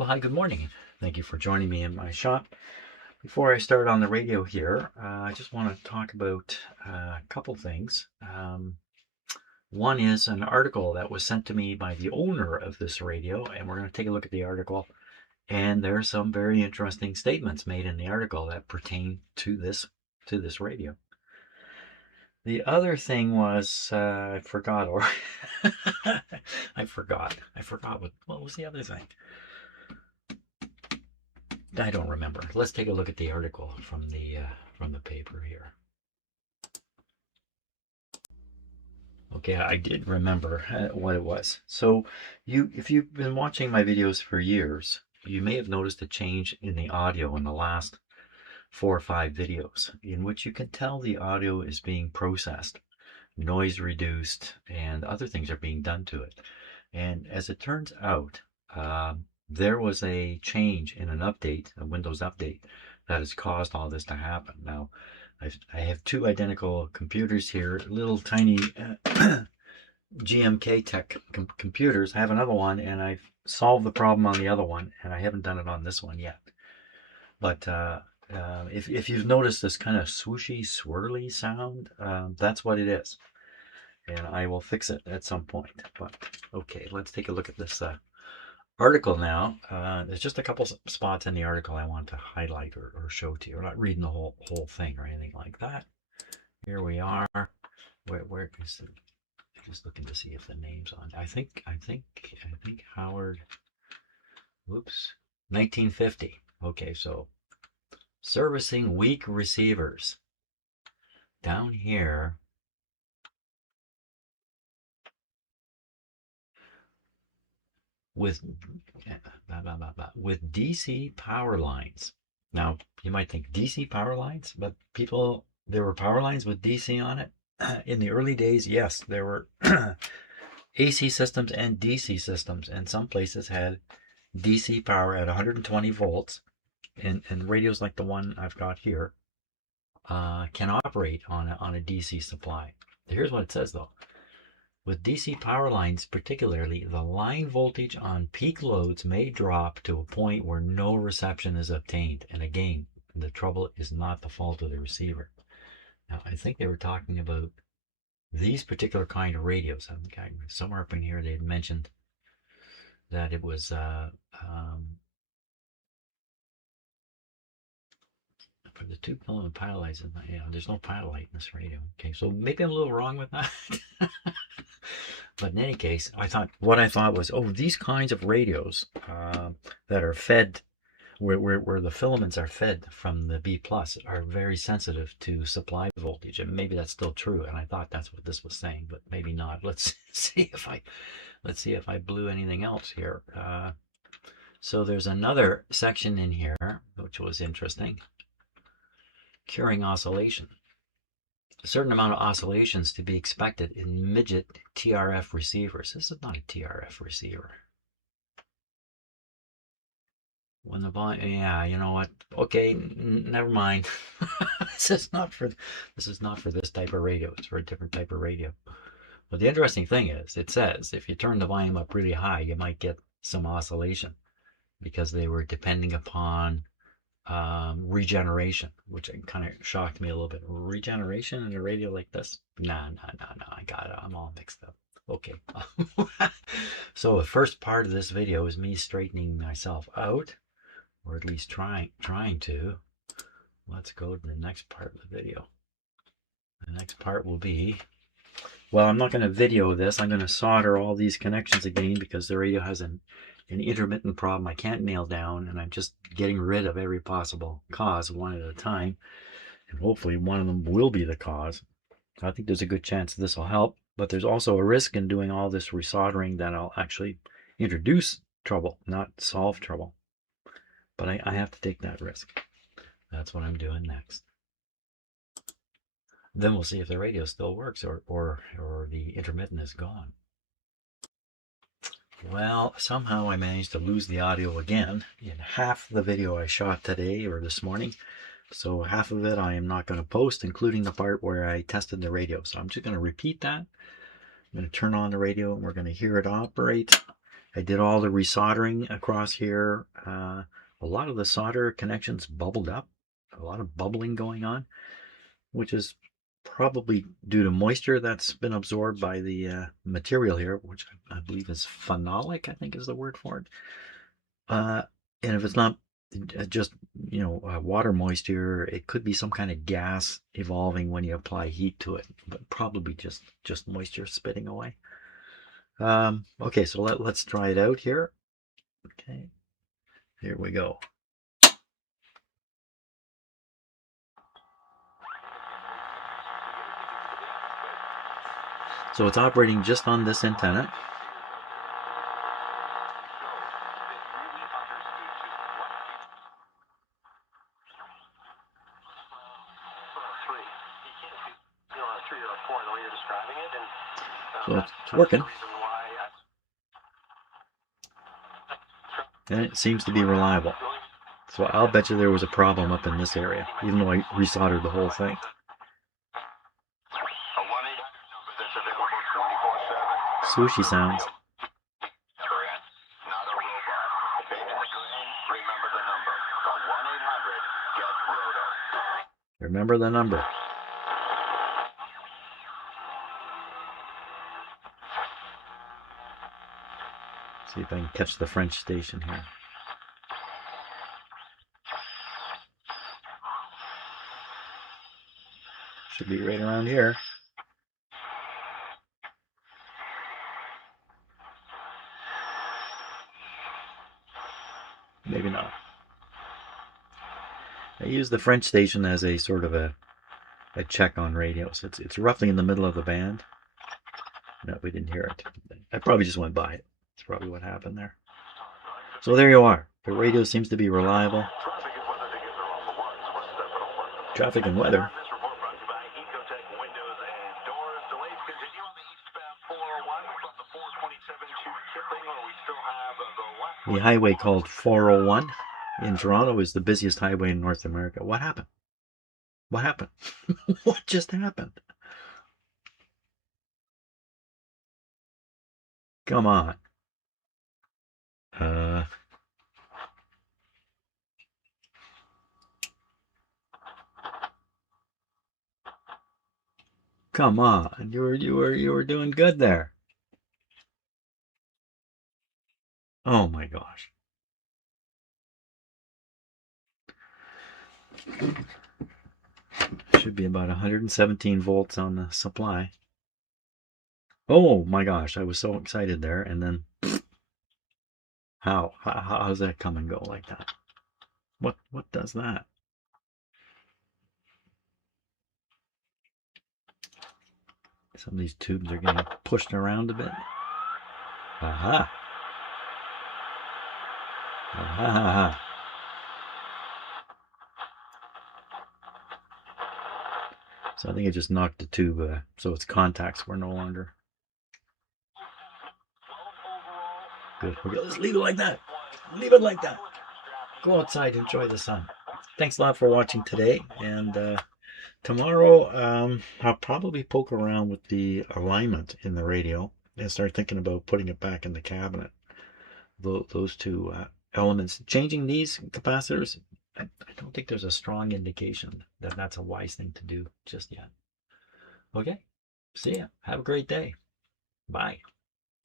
Well, hi, good morning. Thank you for joining me in my shop. Before I start on the radio here, I just want to talk about a couple things. One is an article that was sent to me by the owner of this radio, and we're going to take a look at the article. And there are some very interesting statements made in the article that pertain to this radio. The other thing was I forgot, or I forgot what was the other thing. I don't remember. Let's take a look at the article from the paper here. Okay, I did remember what it was. So if you've been watching my videos for years, you may have noticed a change in the audio in the last 4 or 5 videos, in which you can tell the audio is being processed, noise reduced, and other things are being done to it. And as it turns out, there was a change in an update, a Windows update, that has caused all this to happen. Now, I have 2 identical computers here, little tiny GMK Tech computers. I have another one, and I've solved the problem on the other one, and I haven't done it on this one yet. But if you've noticed this kind of swooshy, swirly sound, that's what it is. And I will fix it at some point. But okay, let's take a look at this article now. There's just a couple spots in the article I want to highlight or show to you. We're not reading the whole thing or anything like that. Here we are. Where is it? I'm just looking to see if the name's on. I think Howard. Whoops. 1950. Okay, so servicing weak receivers. Down here. With DC power lines. Now, you might think DC power lines, but there were power lines with DC on it. In the early days, yes, there were AC systems and DC systems, and some places had DC power at 120 volts, and radios like the one I've got here can operate on a DC supply. Here's what it says, though. With DC power lines particularly, the line voltage on peak loads may drop to a point where no reception is obtained. And again, the trouble is not the fault of the receiver. Now, I think they were talking about these particular kind of radios. I think somewhere up in here they had mentioned that it was for the 2 kilo pilot lights. There's no pilot light in this radio. Okay, so maybe I'm a little wrong with that. But in any case, what I thought was, these kinds of radios that are fed, where the filaments are fed from the B plus, are very sensitive to supply voltage, and maybe that's still true. And I thought that's what this was saying, but maybe not. Let's see if I blew anything else here. So there's another section in here which was interesting. Curing oscillation. A certain amount of oscillations to be expected in midget TRF receivers. This is not a TRF receiver. When the volume, yeah, you know what? Okay, never mind. This is not for this type of radio. It's for a different type of radio. But the interesting thing is, it says if you turn the volume up really high, you might get some oscillation, because they were depending upon regeneration, which kind of shocked me a little bit. Regeneration in a radio like this? No, I got it. I'm all mixed up. Okay. So the first part of this video is me straightening myself out, or at least trying to. Let's go to the next part of the video. The next part will be, well, I'm not going to video this. I'm going to solder all these connections again, because the radio has an intermittent problem I can't nail down, and I'm just getting rid of every possible cause one at a time, and hopefully one of them will be the cause. I think there's a good chance this will help, but there's also a risk in doing all this resoldering that I'll actually introduce trouble, not solve trouble. But I have to take that risk. That's what I'm doing next. Then we'll see if the radio still works, or the intermittent is gone. Well, somehow I managed to lose the audio again in half the video I shot today or this morning. So half of it I am not going to post, including the part where I tested the radio. So I'm just going to repeat that. I'm going to turn on the radio and we're going to hear it operate. I did all the resoldering across here. A lot of the solder connections bubbled up, a lot of bubbling going on, which is probably due to moisture that's been absorbed by the material here, which I believe is phenolic, I think is the word for it. And if it's not just, water moisture, it could be some kind of gas evolving when you apply heat to it, but probably just moisture spitting away. Okay, so let's try it out here. Okay, here we go. So it's operating just on this antenna. So it's working. And it seems to be reliable. So I'll bet you there was a problem up in this area, even though I resoldered the whole thing. Sushi sounds. Remember the number. See if I can catch the French station here. Should be right around here. Maybe not. I use the French station as a sort of a check on radios. It's roughly in the middle of the band. No, we didn't hear it. I probably just went by it. That's probably what happened there. So there you are. The radio seems to be reliable. Traffic and weather. The highway called 401 in Toronto is the busiest highway in North America. What happened? What happened? What just happened? Come on. Come on. You were doing good there. Oh my gosh. Should be about 117 volts on the supply. Oh my gosh, I was so excited there, and then how does that come and go like that? What does that? Some of these tubes are getting pushed around a bit. Aha. Aha. So I think it just knocked the tube, so its contacts were no longer. Good. Okay, let's leave it like that. Leave it like that. Go outside, enjoy the sun. Thanks a lot for watching today, and tomorrow I'll probably poke around with the alignment in the radio and start thinking about putting it back in the cabinet. Those two elements. Changing these capacitors, I don't think there's a strong indication that that's a wise thing to do just yet. Okay, see ya. Have a great day. Bye.